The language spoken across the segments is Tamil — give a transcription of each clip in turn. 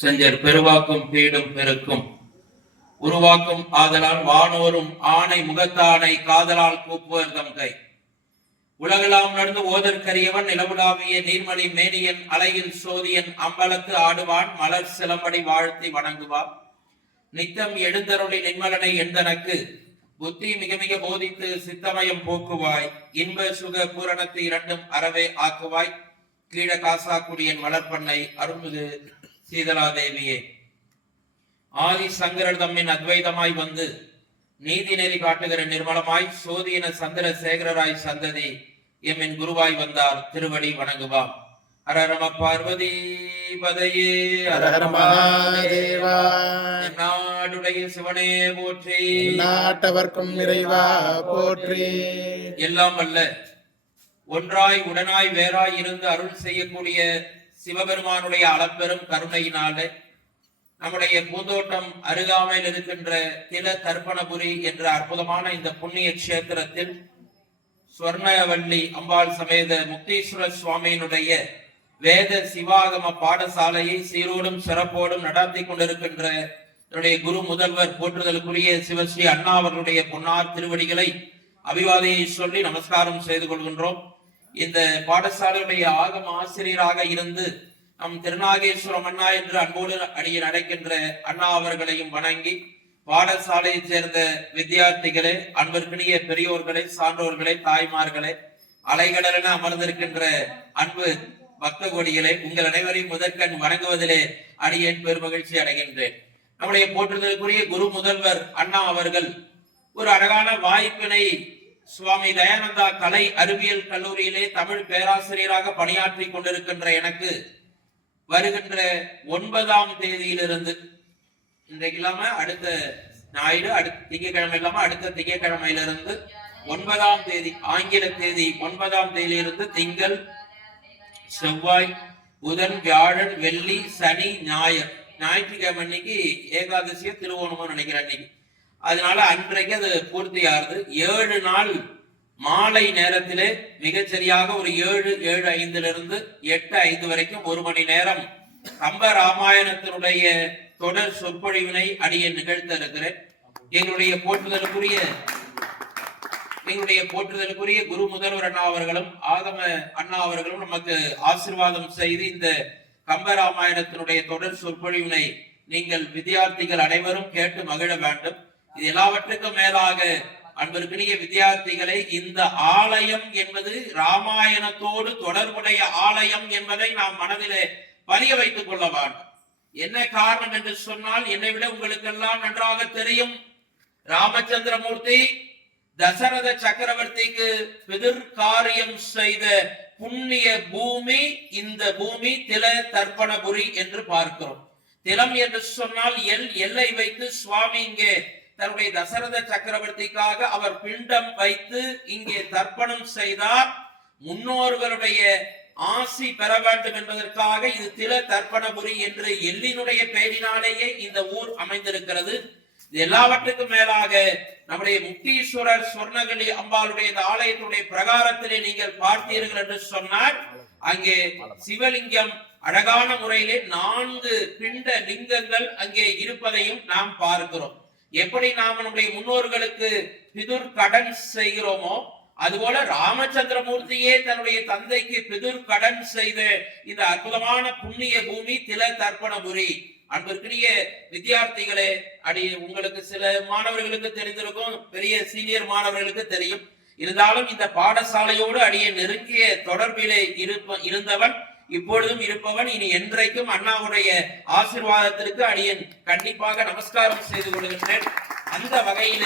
செஞ்சர் பெருவாக்கும் பீடும் பெருக்கும் உருவாக்கும் ஆதலால் வானோரும் ஆணை முகத்தானை காதலால் கூப்புவர் தம் கை. உலகெல்லாம் நடந்து ஓதற்கரியவன் நிலவுலாவிய நீர்மலி மேனியன் அலையில் சோதியன் அம்பலத்து ஆடுவான் மலர் சிலம்படி வாழ்த்தி வணங்குவான். நித்தம் எழுந்தருளி நின்மலனை எந்தனக்கு புத்தி மிக மிக போதித்து சித்தமயம் போக்குவாய். இன்ப சுக பூரணத்து இரண்டும் அறவே ஆக்குவாய். கீழ காசாக்குடியன் வளர்ப்பண்ணை அருள்மிகு சீதலாதேவியே. ஆதி சங்கரர் தம்மின் அத்வைதமாய் வந்து நீதி நெறி காட்டுகிற நிர்மலமாய் சோதியன சந்திர சேகரராய் சந்ததி எம்மின் குருவாய் வந்தார். திருவடி வணங்குவாம். ஹரரம பார்வதி பதையே நாடுடைய சிவனே போற்றி, நாட்டவர்க்கும் இறைவா போற்றி. எல்லாம் அல்ல ஒன்றாய் உடனாய் வேறாய் இருந்து அருள் செய்யக்கூடிய சிவபெருமானுடைய அளப்பெரும் கருணையினாலே நம்முடைய பூந்தோட்டம் அருகாமையில் இருக்கின்ற தில தர்ப்பணபுரி என்ற அற்புதமான இந்த புண்ணிய கஷேத்திரத்தில் ஸ்வர்ணவல்லி அம்பாள் சமேத முக்தீஸ்வரர் சுவாமியினுடைய வேத சிவாகம பாடசாலையை சீரோடும் சிறப்போடும் நடத்தி கொண்டிருக்கின்ற என்னுடைய குரு முதல்வர் போற்றுதலுக்குரிய சிவஸ்ரீ அண்ணா அவர்களுடைய பொன்னார் திருவடிகளை அபிவாதையை சொல்லி நமஸ்காரம் செய்து கொள்கின்றோம். இந்த பாடசாலையுடைய ஆகம ஆசிரியராக இருந்து நம் திருநாகேஸ்வரம் அண்ணா என்று அன்போடு அடியில் அடைக்கின்ற அண்ணா அவர்களையும் வணங்கி, பாடசாலையை சேர்ந்த வித்தியார்த்திகளே, அன்பிற்கினிய பெரியோர்களே, சான்றோர்களே, தாய்மார்களே, அலைகளென அமர்ந்திருக்கின்ற அன்பு பக்த கோடிகளே, உங்கள் அனைவரையும் முதற்கண் வணங்குவதிலே அடியேன் பெருமகிழ்ச்சி அடைகின்றேன். நம்முடைய போற்றுதலுக்குரிய குரு முதல்வர் அண்ணா அவர்கள் ஒரு அழகான வாய்ப்பினை சுவாமி தயானந்தா கலை அறிவியல் கல்லூரியிலே தமிழ் பேராசிரியராக பணியாற்றி கொண்டிருக்கின்ற எனக்கு வருகின்ற 9ஆம் தேதியிலிருந்து, இன்றைக்கு இல்லாம அடுத்த ஞாயிறு, அடுத்த திங்கட்கிழமை இல்லாம அடுத்த திங்கட்கிழமையிலிருந்து 9ஆம் தேதி, ஆங்கில தேதி 9ஆம் தேதியிலிருந்து திங்கள், செவ்வாய், புதன், வியாழன், வெள்ளி, சனி, ஞாயிறு, ஞாயிற்றுக்கிழமை அன்னைக்கு ஏகாதசிய திருவோணமும் நினைக்கிறேன் அன்னைக்கு. அதனால அன்றைக்கு அது பூர்த்தி ஆகுது. 7 நாள் மாலை நேரத்திலே மிகச்சரியாக ஒரு 7:05 8:05 வரைக்கும் 1 மணி நேரம் கம்ப ராமாயணத்தினுடைய தொடர் சொற்பொழிவினை அடியே நிகழ்த்த இருக்கிறேன். எங்களுடைய போற்றுதலுக்குரிய குரு முதல்வர் அண்ணா அவர்களும் ஆகம அண்ணா அவர்களும் நமக்கு ஆசீர்வாதம் செய்து இந்த கம்ப ராமாயணத்தினுடைய தொடர் சொற்பொழிவினை நீங்கள் வித்தியார்த்திகள் அனைவரும் கேட்டு மகிழ வேண்டும். இது எல்லாவற்றுக்கும் மேலாக அன்பிற்கினிய வித்தியார்த்திகளை, இந்த ஆலயம் என்பது ராமாயணத்தோடு தொடர்புடைய ஆலயம் என்பதை நாம் மனதிலே பதிய வைத்துக் கொள்ள வேண்டும். என்ன காரணம் என்று சொன்னால், என்னை விட உங்களுக்கெல்லாம் நன்றாக தெரியும், ராமச்சந்திரமூர்த்தி தசரத சக்கரவர்த்திக்கு பிதிர் காரியம் செய்த புண்ணிய பூமி இந்த பூமி தில தர்ப்பணபுரி என்று பார்க்கிறோம். திலம் என்று சொன்னால் எல்லை வைத்து சுவாமி இங்கே தன்னுடைய தசரத சக்கரவர்த்திக்காக அவர் பிண்டம் வைத்து இங்கே தர்ப்பணம் செய்தார். முன்னோர்களுடைய ஆசி பெற வேண்டும் என்பதற்காக இது தில தர்ப்பணபுரி என்று எல்லினுடைய பெயரினாலேயே இந்த ஊர் அமைந்திருக்கிறது. இது எல்லாவற்றுக்கும் மேலாக நம்முடைய முக்தீஸ்வரர் சொர்ணகலி அம்பாளுடைய இந்த ஆலயத்துடைய பிரகாரத்திலே நீங்கள் பார்த்தீர்கள் என்று சொன்னால், அங்கே சிவலிங்கம் அழகான முறையிலே 4 பிண்ட லிங்கங்கள் அங்கே இருப்பதையும் நாம் பார்க்கிறோம். எப்படி நாம் நம்முடைய முன்னோர்களுக்கு பிதுர் கடன் செய்கிறோமோ, அதுபோல ராமச்சந்திரமூர்த்தியே தன்னுடைய தந்தைக்கு பிதுர் கடன் செய்த இந்த அற்புதமான புண்ணிய பூமி தில தர்ப்பணபுரி. அன்பிற்கினிய வித்தியார்த்திகளே, உங்களுக்கு சில மாணவர்களுக்கு தெரிந்திருக்கும், பெரிய சீனியர் மாணவர்களுக்கு தெரியும். இருந்தாலும் இந்த பாடசாலையோடு அடியே நெருங்கிய தொடர்பிலே இருந்தவன், இப்பொழுதும் இருப்பவன், இனி என்றைக்கும் அண்ணாவுடைய ஆசீர்வாதத்திற்கு அடியேன் கண்டிப்பாக நமஸ்காரம் செய்து கொள்கின்றேன். அந்த வகையில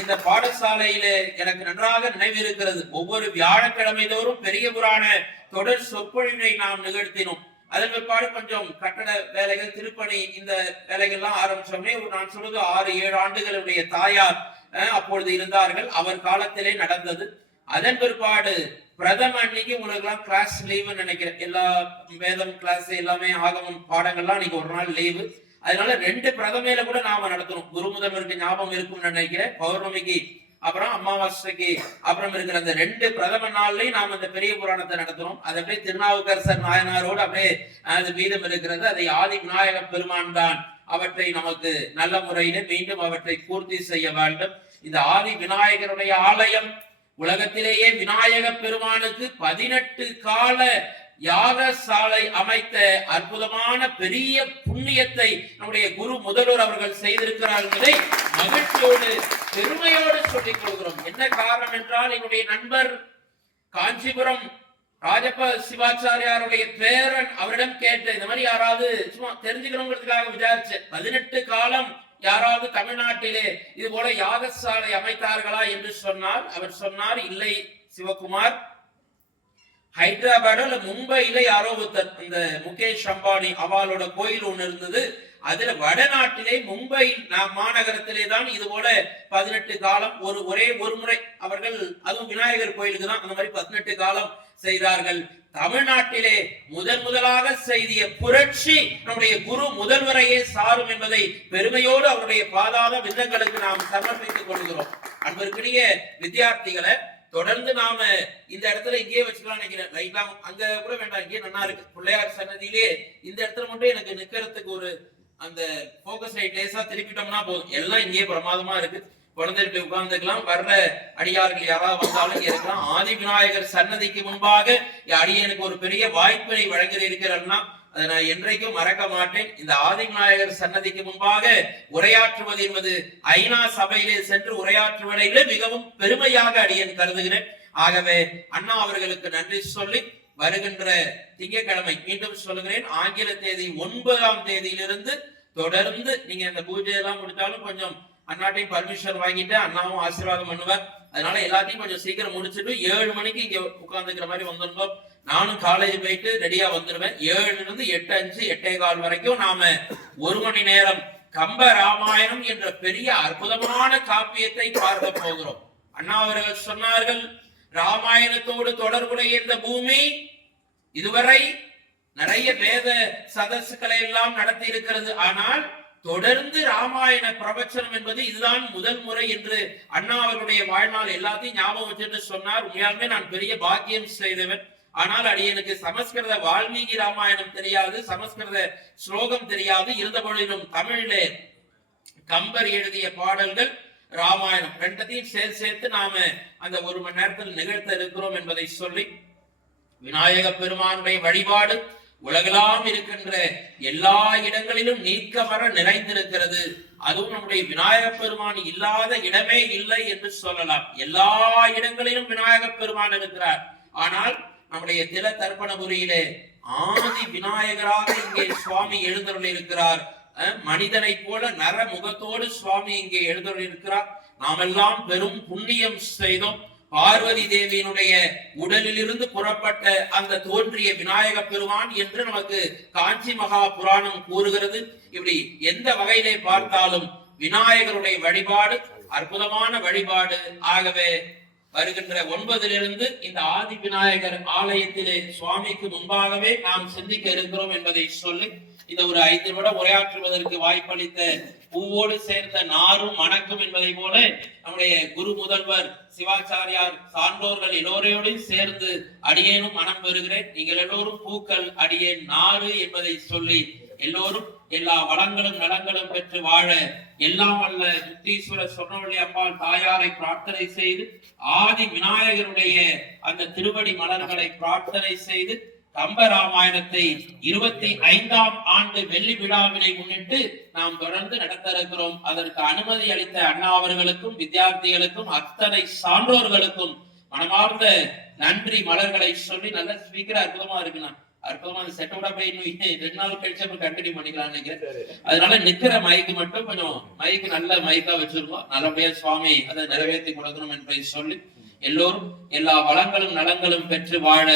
இந்த பாடசாலையில எனக்கு நன்றாக நினைவிருக்கிறது, ஒவ்வொரு வியாழக்கிழமை தோறும் பெரிய புராண தொடர் சொற்பொழிவை நாம் நிகழ்த்தினோம். அதன் பிற்பாடு கொஞ்சம் கட்டட வேலைகள், திருப்பணி, இந்த வேலைகள்லாம் ஆரம்பிச்சோமே. நான் சொல்றது 6-7 ஆண்டுகளுடைய தாயார் அப்பொழுது இருந்தார்கள், அவர் காலத்திலே நடந்தது. அதன் பிற்பாடு பிரதம அன்னைக்கு உங்களுக்கு எல்லாம் கிளாஸ் லீவு நினைக்கிறேன். எல்லா வேதம் கிளாஸ் எல்லாமே ஆகமம் பாடங்கள்லாம் இன்னைக்கு ஒரு நாள் லீவு. அதனால 2 பிரதமையில கூட நாம நடத்தணும். குரு முதல்வருக்கு ஞாபகம் இருக்கும்னு நினைக்கிறேன். பௌர்ணமிக்கு அப்புறம் அமாவாசைக்கு அப்புறம் இருக்கிற அந்த 2 பிரதம நாள்லயும் நாம் அந்த பெரிய புராணத்தை நடத்துறோம். அது அப்படியே திருநாவுக்கரசர் நாயனாரோடு அப்படியே அது மீதம் இருக்கிறது. அதை ஆதி விநாயக பெருமான் தான் அவற்றை நமக்கு நல்ல முறையில மீண்டும் அவற்றை பூர்த்தி செய்ய வேண்டும். இந்த ஆதி விநாயகருடைய ஆலயம் உலகத்திலேயே விநாயக பெருமானுக்கு 18 கால யாகசாலை அமைத்த அற்புதமான பெரிய புண்ணியத்தை நம்முடைய குரு முதல்வர் அவர்கள் செய்திருக்கிறார் என்பதை மகிழ்ச்சியோடு பெருமையோடு சொல்லிக் கொள்கிறோம். என்ன காரணம் என்றால், என்னுடைய நண்பர் காஞ்சிபுரம் ராஜப்ப சிவாச்சாரியாருடைய பேரன் அவரிடம் கேட்ட, இந்த மாதிரி யாராவது சும்மா தெரிஞ்சுக்கணுங்கிறதுக்காக விசாரிச்சேன், 18 காலம் யாராவது தமிழ்நாட்டிலே இது போல யாகசாலை அமைத்தார்களா என்று சொன்னார். அவர் சொன்னார், இல்லை சிவகுமார், ஹைதராபாத்ல மும்பையில யாரோ ஒருத்தர், இந்த முகேஷ் அம்பானி அவளோட கோயில் ஒண்ணு இருந்தது, அதுல வடநாட்டிலே மும்பை மாநகரத்திலே தான் இது போல 18 காலம் ஒரே ஒரு முறை அவர்கள், அதுவும் விநாயகர் கோயிலுக்கு தான் அந்த மாதிரி 18 காலம் செய்தார்கள். தமிழ்நாட்டிலே முதலாக செய்திய புரட்சி நம்முடைய குரு முதல்வரையே சாரும் என்பதை பெருமையோடு அவருடைய பாதாள விந்தங்களுக்கு நாம் சமர்ப்பித்துக் கொள்கிறோம். அன்பிற்குரிய வித்தியார்த்திகளை, தொடர்ந்து நாம இந்த இடத்துல இங்கேயே வச்சுக்கலாம் நினைக்கிறேன். லைட்டா அங்க கூட வேண்டாம், இங்கே நல்லா இருக்கு. பிள்ளையார் சன்னதியிலே இந்த இடத்துல மட்டும் எனக்கு நிக்கிறதுக்கு ஒரு அந்த போக்கஸ் லைட் லேசா திருப்பிட்டோம்னா போதும். எல்லாம் இங்கே பிரமாதமா இருக்கு. குழந்தைகிட்ட உட்கார்ந்துக்கலாம். வர்ற அடியார்கள் யாராவது வந்தாலும் இங்க இருக்கலாம். ஆதி விநாயகர் சன்னதிக்கு முன்பாக அடியனுக்கு ஒரு பெரிய வாய்ப்பினை வழங்கியிருக்கிறேன்னா அதை நான் என்றைக்கும் மறக்க மாட்டேன். இந்த ஆதி விநாயகர் சன்னதிக்கு முன்பாக உரையாற்றுவது என்பது ஐநா சபையிலே சென்று உரையாற்றுவதை விட மிகவும் பெருமையாக அடியன் கருதுகிறேன். ஆகவே அண்ணா அவர்களுக்கு நன்றி சொல்லி, வருகின்ற திங்கட்கிழமை மீண்டும் சொல்லுகிறேன், ஆங்கில தேதி 9ஆம் தேதியிலிருந்து தொடர்ந்து நீங்க இந்த பூஜை எல்லாம் முடிச்சாலும் கொஞ்சம் அண்ணாட்டையும் பர்மிஷன் வாங்கிட்டு அண்ணாவும் ஆசீர்வாதம் பண்ணுவார். அதனால எல்லாத்தையும் கொஞ்சம் சீக்கிரம் முடிச்சுட்டு 7 மணிக்கு இங்க உட்கார்ந்துக்கிற மாதிரி வந்துருந்தோம். நானும் காலேஜ் போயிட்டு ரெடியா வந்துருவேன். 7லிருந்து 8:05 8:15 வரைக்கும் நாம 1 மணி நேரம் கம்ப ராமாயணம் என்ற பெரிய அற்புதமான காப்பியத்தை பார்க்க போகிறோம். அண்ணா அவர்கள் சொன்னார்கள், ராமாயணத்தோடு தொடர்புடைய இந்த பூமி இதுவரை நிறைய வேத சதசுகளை எல்லாம் நடத்தி இருக்கிறது. ஆனால் தொடர்ந்து ராமாயண பிரவச்சனம் என்பது இதுதான் முதல் முறை என்று அண்ணா அவருடைய வாழ்நாள் எல்லாத்தையும் ஞாபகம் வச்சுட்டு சொன்னார். உண்மையாலுமே நான் பெரிய பாக்கியம் செய்தவன். ஆனால் அடியனுக்கு சமஸ்கிருத வால்மீகி ராமாயணம் தெரியாது, சமஸ்கிருத ஸ்லோகம் தெரியாது. இருந்த பொழுதிலும் தமிழிலே கம்பர் எழுதிய பாடல்கள், ராமாயணம் ரெண்டத்தையும் சேர்த்து நாம அந்த 1 மணி நேரத்தில் நிகழ்த்த இருக்கிறோம் என்பதை சொல்லி, விநாயக பெருமானுடைய வழிபாடு உலகெல்லாம் இருக்கின்ற எல்லா இடங்களிலும் நீக்கமற நிறைந்திருக்கிறது. அதுவும் நம்முடைய விநாயக பெருமான் இல்லாத இடமே இல்லை என்று சொல்லலாம். எல்லா இடங்களிலும் விநாயக பெருமான் இருக்கிறார். ஆனால் நம்முடைய தில தர்ப்பணபுரியிலே ஆதி விநாயகராக இங்கே சுவாமி எழுந்தருள் இருக்கிறார். மனிதனை போல நர முகத்தோடு சுவாமி இங்கே எழுந்தருள் இருக்கிறார். நாமெல்லாம் பெரும் புண்ணியம் செய்தோம். பார்வதி தேவியினுடைய உடலிலிருந்து புறப்பட்ட அந்த தோன்றிய விநாயக பெருமான் என்று நமக்கு காஞ்சி மகா புராணம் கூறுகிறது. இப்படி எந்த வகையிலே பார்த்தாலும் விநாயகருடைய வழிபாடு அற்புதமான வழிபாடு. ஆகவே வருகின்ற 9லிருந்து இந்த ஆதி விநாயகர் ஆலயத்திலே சுவாமிக்கு முன்பாகவே நாம் சிந்திக்க இருக்கிறோம் என்பதை சொல்லி, இந்த ஒரு 5 நிமிடம் உரையாற்றுவதற்கு வாய்ப்பளித்த பூவோடு சேர்ந்த நாரும் மணக்கும் என்பதை போல நம்முடைய குரு முதல்வர் சிவாச்சாரியார் சான்றோர்கள் எல்லோரையோடும் சேர்ந்து அடியேனும் மனம் பெறுகிறேன். நீங்கள் எல்லோரும் பூக்கள், அடியேன் நாறு என்பதை சொல்லி, எல்லோரும் எல்லா வளங்களும் நலங்களும் பெற்று வாழ எல்லாம் வல்ல முத்தீஸ்வர சொர்ணவள்ளி அம்பாள் தாயாரை பிரார்த்தனை செய்து, ஆதி விநாயகருடைய அந்த திருவடி மலர்களை பிரார்த்தனை செய்து, கம்ப ராமாயணத்தை 25ஆம் ஆண்டு வெள்ளி விழாவினை முன்னிட்டு நாம் தொடர்ந்து நடத்த இருக்கிறோம். அதற்கு அனுமதி அளித்த அண்ணா அவர்களுக்கும் வித்தியார்த்திகளுக்கும் அத்தனை சான்றோர்களுக்கும் மனமார்ந்த நன்றி மலர்களை சொல்லி, நல்ல ஸ்பீக்கர் அற்புதமா இருக்குண்ணா, அற்புதமா செட் அவுட் அப்படியே 2 நாள் கழிச்சு அப்ப கண்டினியூ பண்ணிக்கலாம் நினைக்கிறேன். அதனால நிக்கிற மைக்கு மட்டும் கொஞ்சம் மைக்கு நல்ல மைக்கா வச்சிருக்கோம். நல்லபடியா சுவாமி அதை நிறைவேற்றி கொடுக்கணும் என்பதை சொல்லி, எல்லோரும் எல்லா வளங்களும் நலங்களும் பெற்று வாழ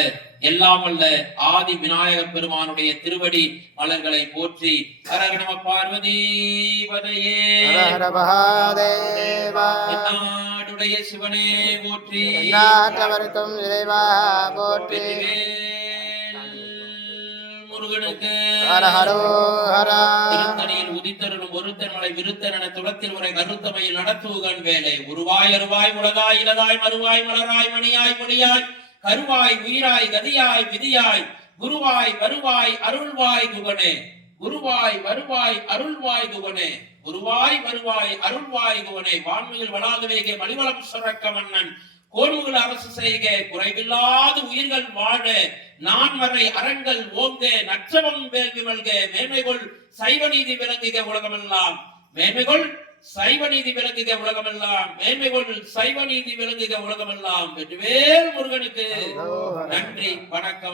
எல்லாம் வல்ல ஆதி விநாயக பெருமானுடைய திருவடி மலர்களை போற்றி. ஹர நம பார்வதி பதையே, நாடுடைய சிவனே போற்றி, முருகா முருகனுக்கு ஹர ஹரோ ஹரா. திருத்தணியில் உதித்தருளும் ஒருத்தன்மலை விருத்தன் என துளத்தில் உரை கருத்தமையில் நடத்துகன் வேலை உருவாய் அருவாய் உலகாய் இலதாய் மறுவாய் மலராய் மணியாய் மொழியாய் கருவாய் உயிராய் கதியாய் விதியாய் குருவாய் வருவாய் அருள்வாய் குகனே குருவாய் வருவாய் அருள்வாய் குகனே குருவாய் வருவாய் அருள்வாய் குகனே வான்மையில் வளாதுவேக மலிவளம் சுரக்க மன்னன் கோன்முகில் அரசு செய்க குறைவில்லாத உயிர்கள் வாழ நான்மறை அரண்கள் ஓங்க நற்றவம் வேள்வி மல்க மேன்மைகொள் சைவ நீதி விளங்குக உலகமெல்லாம் மேன்மைகொள் சைவ நீதி விளங்குக உலகமெல்லாம் மேன்மைகொள் சைவ நீதி விளங்குக உலகமெல்லாம் வெற்றிவேல் முருகனுக்கு நன்றி வணக்கம்.